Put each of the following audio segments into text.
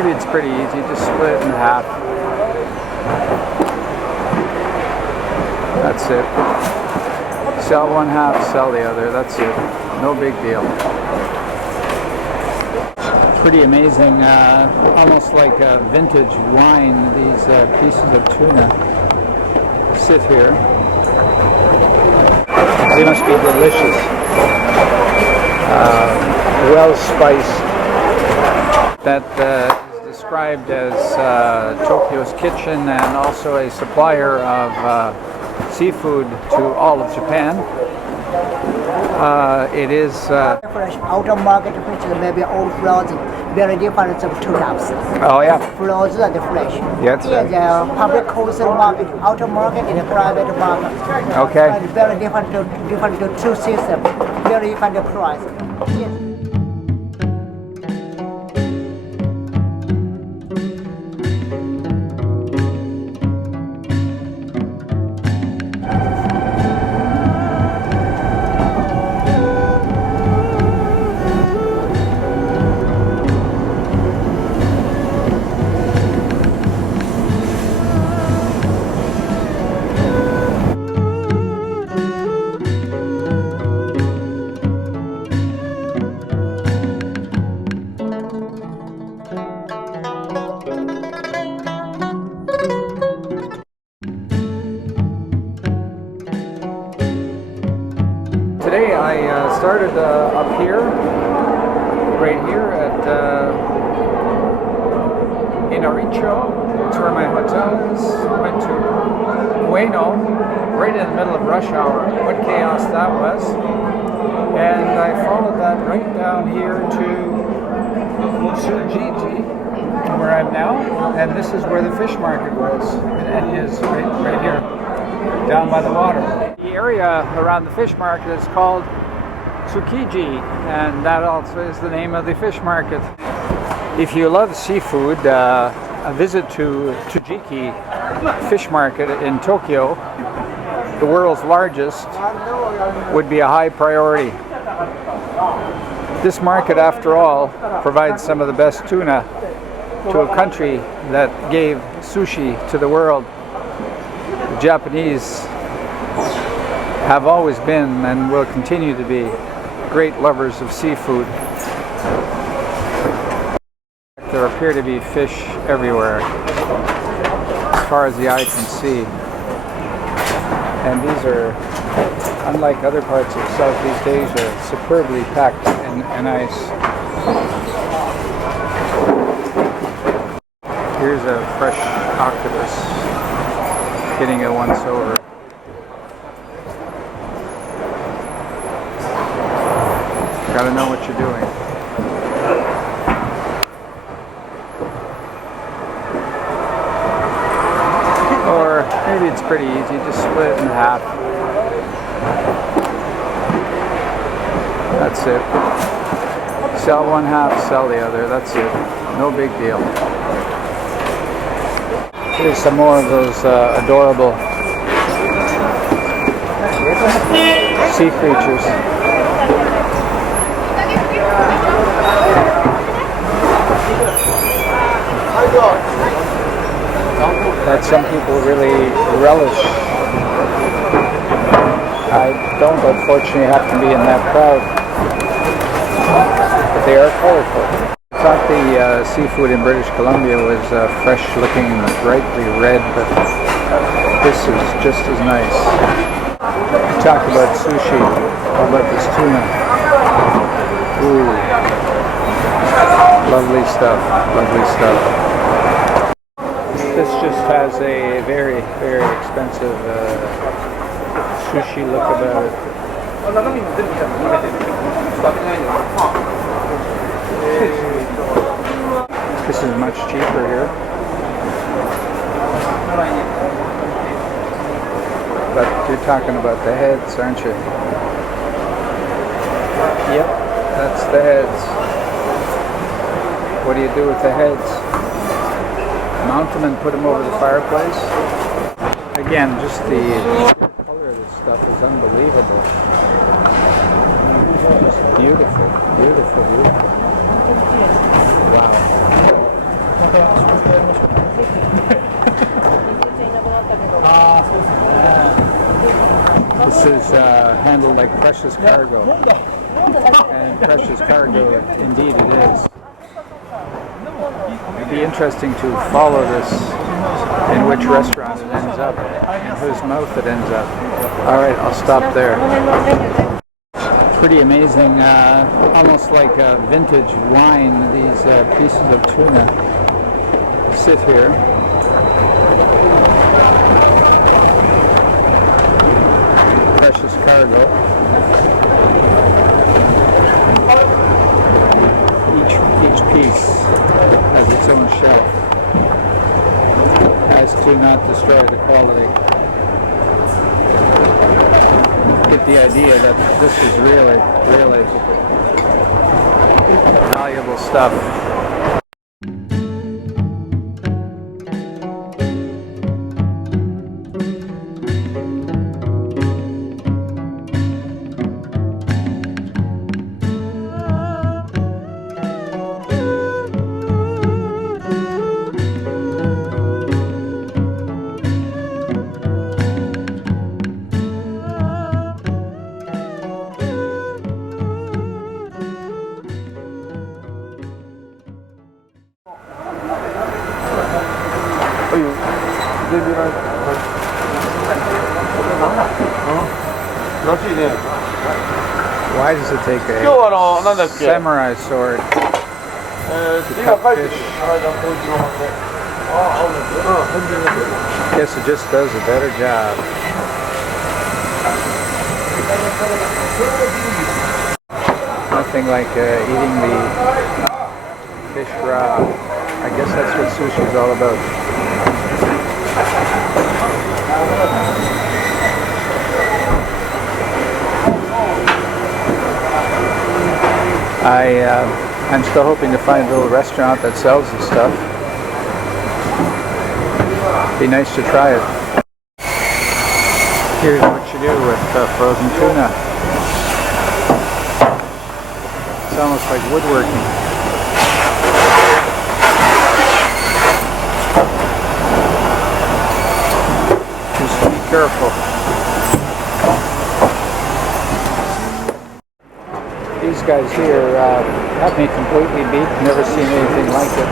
maybe it's pretty easy. Just split it in half. That's it. Sell one half, sell the other. That's it. No big deal. Pretty amazing. Almost like a vintage wine. These pieces of tuna sit here. They must be delicious. Well spiced. That is described as Tokyo's kitchen and also a supplier of seafood to all of Japan. It is fresh outer market, which is maybe old frozen, very different from tunas. oh yeah, Frozen and fresh. Yes, Here the public wholesale market, outer market, and the private market. okay. And very different to two systems. Very different price. Yes. Today I started up here, right here at Inaricho. It's where my hotel is. Went to Ueno, right in the middle of rush hour. What chaos that was. And I followed that right down here to Tsukiji, where I'm now. And this is where the fish market was. And it is right here, down by the water. The area around the fish market is called Tsukiji, and that also is the name of the fish market. If you love seafood, a visit to Tsukiji Fish Market in Tokyo, the world's largest, would be a high priority. This market, after all, provides some of the best tuna to a country that gave sushi to the world. The Japanese have always been and will continue to be great lovers of seafood. There appear to be fish everywhere, as far as the eye can see. And these are, unlike other parts of Southeast Asia, superbly packed in ice. Here's a fresh octopus getting it once over. Gotta know what you're doing. Or maybe it's pretty easy, just split it in half. That's it. Sell one half, sell the other. That's it. No big deal. Here's some more of those adorable sea creatures. That some people really relish. I don't, unfortunately, have to be in that crowd, but they are colorful. I thought the seafood in British Columbia was fresh looking and brightly red, but this is just as nice. We talked about sushi. How about this tuna? Ooh. Lovely stuff, lovely stuff. This just has a very, very expensive sushi look about it. This is much cheaper here. But you're talking about the heads, aren't you? Yep, that's the heads. What do you do with the heads? Mount them and put them over the fireplace. Again, just the color of this stuff is unbelievable. Just beautiful, beautiful, beautiful. Wow. This is handled like precious cargo, and precious cargo indeed it is. It'd be interesting to follow this, in which restaurant it ends up, in whose mouth it ends up. Alright, I'll stop there. Pretty amazing, almost like a vintage wine, these pieces of tuna sit here. Precious cargo. Each piece has its own shelf, as to not destroy the quality. Get the idea that this is really, really valuable stuff. Why does it take a samurai sword to cut fish? Guess it just does a better job. Nothing like eating the fish raw. I guess that's what sushi is all about. I'm still hoping to find a little restaurant that sells this stuff. Be nice to try it. Here's what you do with frozen tuna. It's almost like woodworking. Just be careful. These guys here have me completely beat. Never seen anything like it.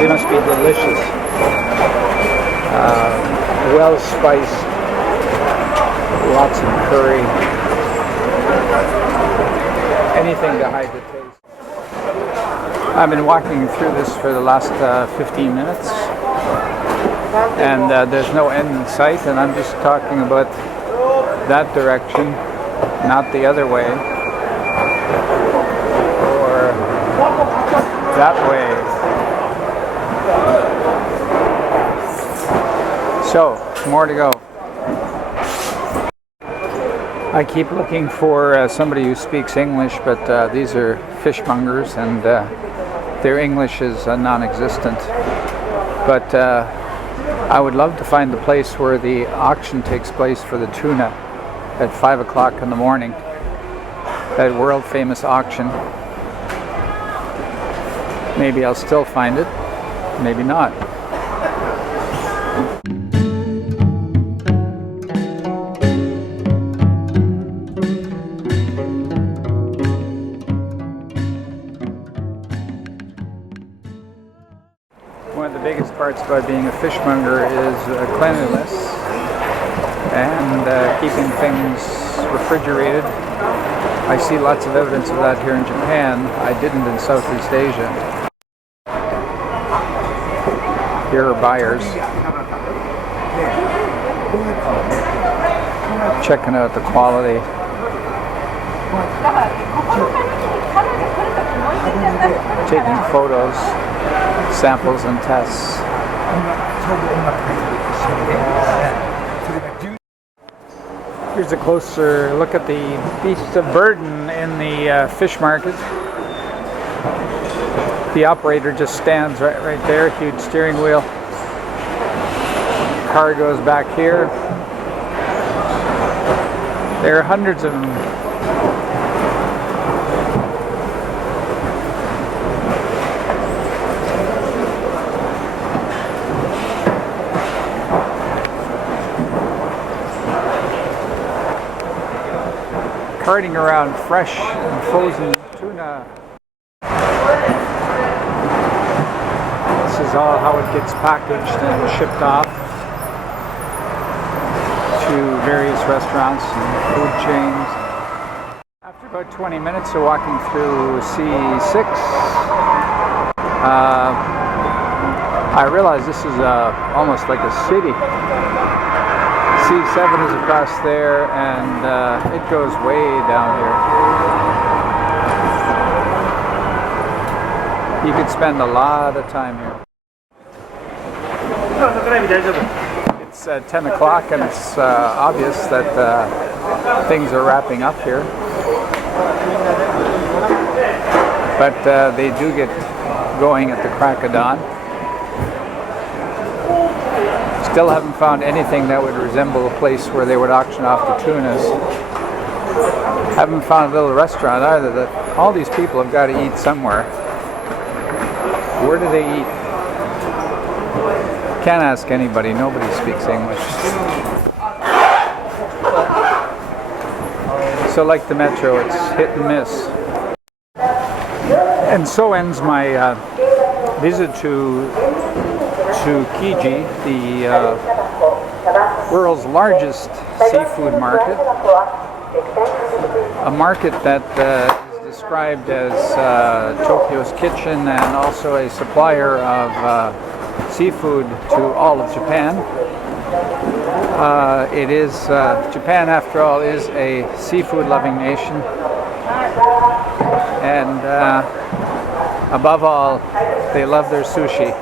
They must be delicious. Well spiced. Lots of curry. Anything to hide the taste. I've been walking through this for the last 15 minutes. And there's no end in sight. And I'm just talking about that direction, not the other way, or that way. So, more to go. I keep looking for somebody who speaks English, but these are fishmongers and their English is non-existent. But I would love to find the place where the auction takes place for the tuna at 5 o'clock in the morning. That world famous auction. Maybe I'll still find it, maybe not. One of the biggest parts about being a fishmonger is cleanliness and keeping things refrigerated. I see lots of evidence of that here in Japan. I didn't in Southeast Asia. Here are buyers checking out the quality. Taking photos, samples and tests. Here's a closer look at the beasts of burden in the fish market. The operator just stands right there, huge steering wheel. Car goes back here. There are hundreds of them. carting around fresh and frozen tuna. This is all how it gets packaged and shipped off to various restaurants and food chains. After about 20 minutes of walking through C6, I realized this is almost like a city. C7 is across there, and it goes way down here. You could spend a lot of time here. It's 10 o'clock, and it's obvious that things are wrapping up here. But they do get going at the crack of dawn. Still haven't found anything that would resemble a place where they would auction off the tunas. Haven't found a little restaurant either. That all these people have got to eat somewhere. Where do they eat? Can't ask anybody. Nobody speaks English. So like the metro, it's hit and miss. And so ends my visit to Tsukiji, the world's largest seafood market. A market that is described as Tokyo's kitchen and also a supplier of seafood to all of Japan. Japan, after all, is a seafood-loving nation. And above all, they love their sushi.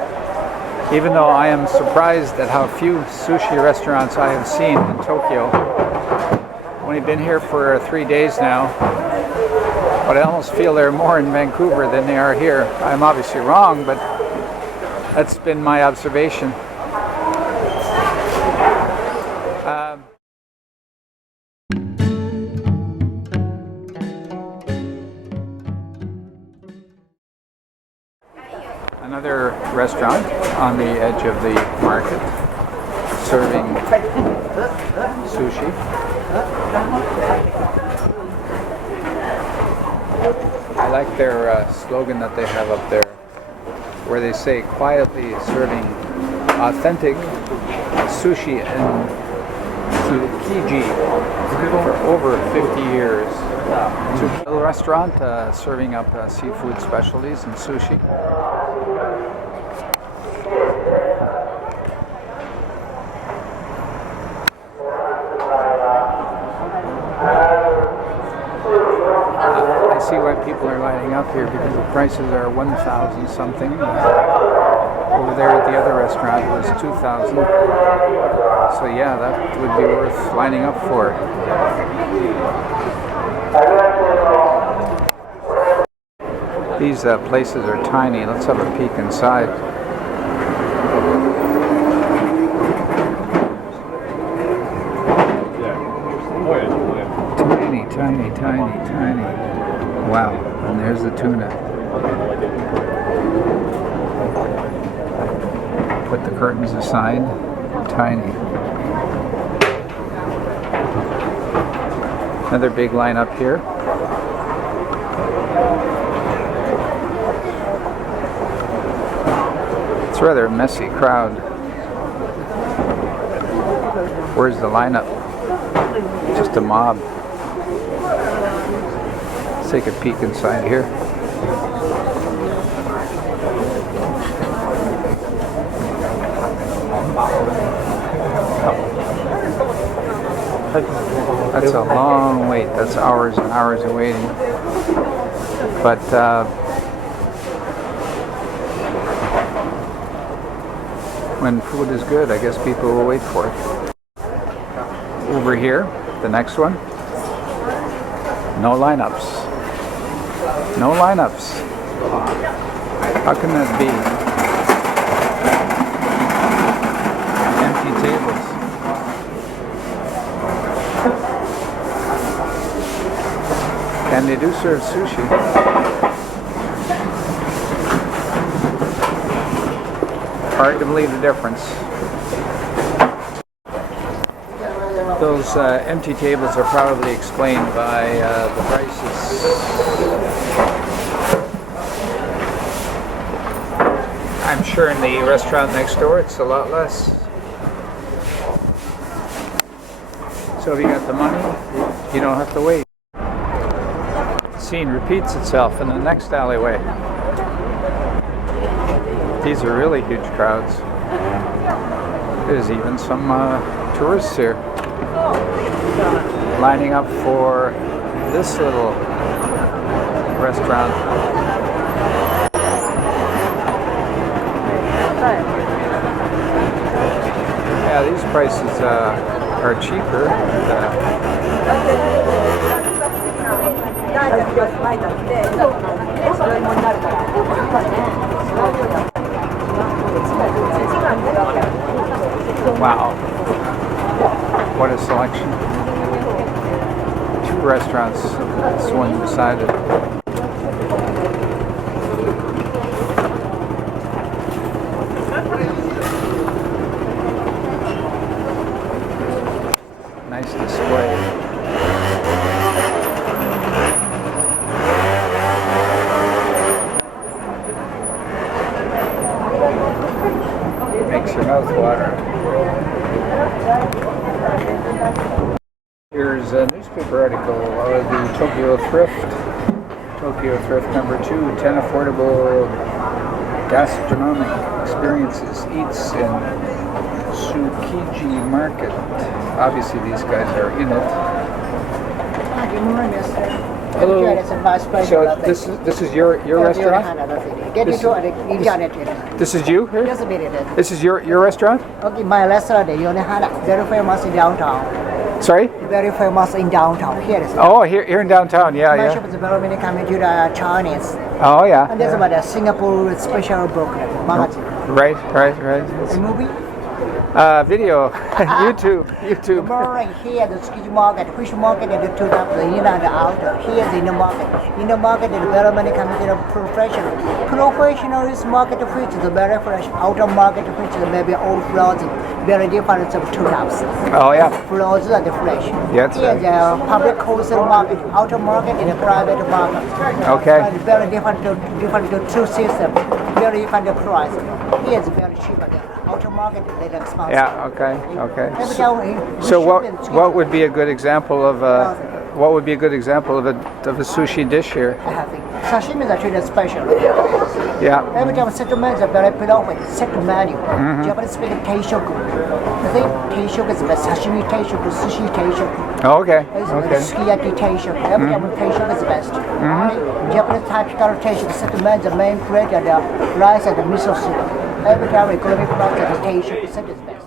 Even though I am surprised at how few sushi restaurants I have seen in Tokyo. I've only been here for 3 days now, but I almost feel there are more in Vancouver than they are here. I'm obviously wrong, but that's been my observation. Another restaurant on the edge of the market serving sushi. I like their slogan that they have up there where they say quietly serving authentic sushi in Tsukiji for over 50 years. It's a restaurant serving up seafood specialties and sushi. I see why people are lining up here because the prices are 1,000 something. Over there at the other restaurant it was 2,000. So yeah, that would be worth lining up for. These places are tiny. Let's have a peek inside. Tiny, tiny, tiny. Wow, and there's the tuna. Put the curtains aside. Tiny. Another big line up here. It's a rather messy crowd. Where's the lineup? Just a mob. Let's take a peek inside here. That's a long wait. That's hours and hours of waiting. But when food is good, I guess people will wait for it. Over here, the next one. No lineups. No lineups. How can that be? Empty tables. And they do serve sushi. Hard to believe the difference. Those empty tables are probably explained by the prices. I'm sure in the restaurant next door it's a lot less. So if you got the money, you don't have to wait. The scene repeats itself in the next alleyway. These are really huge crowds. There's even some tourists here lining up for this little restaurant. Yeah, these prices are cheaper. Wow, what a selection. 2 restaurants swing beside it. Nice display. Makes your mouth water. Here's a newspaper article of the Tokyo Thrift. Tokyo Thrift number 2, 10 affordable gastronomic experiences, eats in Tsukiji Market. Obviously these guys are in it. Hello. So this is your restaurant? This is you here? This is your restaurant? Okay, my restaurant is very famous in downtown. Sorry? Very famous in downtown. Here is. Oh, here in downtown, yeah, My yeah. shop is very many coming to the Chinese. Oh, yeah. And there's about a Singapore special book magazine. Right. A movie. Video, YouTube. Morning here the Tsukiji Market, Fish Market, and the two types, the inner and the outer. Here is the inner market. Inner market is very many coming to the professional. Professional is market fish is very fresh. Outer market fish is maybe old frozen. Very different of two types. Oh, yeah. Frozen and fresh. Yeah, here is the public wholesale market. Outer market and the private market. Okay. And very different to two systems. Very different price. Here is very cheap again. Outer market is little expensive. Yeah. Okay. So what would be a good example of a sushi dish here? Sashimi is actually special. Yeah. Every time settlement is very beloved. Set menu. Japanese speak teishoku. I think teishoku is the best. Sashimi teishoku, sushi teishoku. Oh, okay. Sukiyaki teishoku. Every time teishoku is the best. Japanese typical teishoku settlement the main plate and the rice and the miso soup. Every time we go to the teishoku set is best.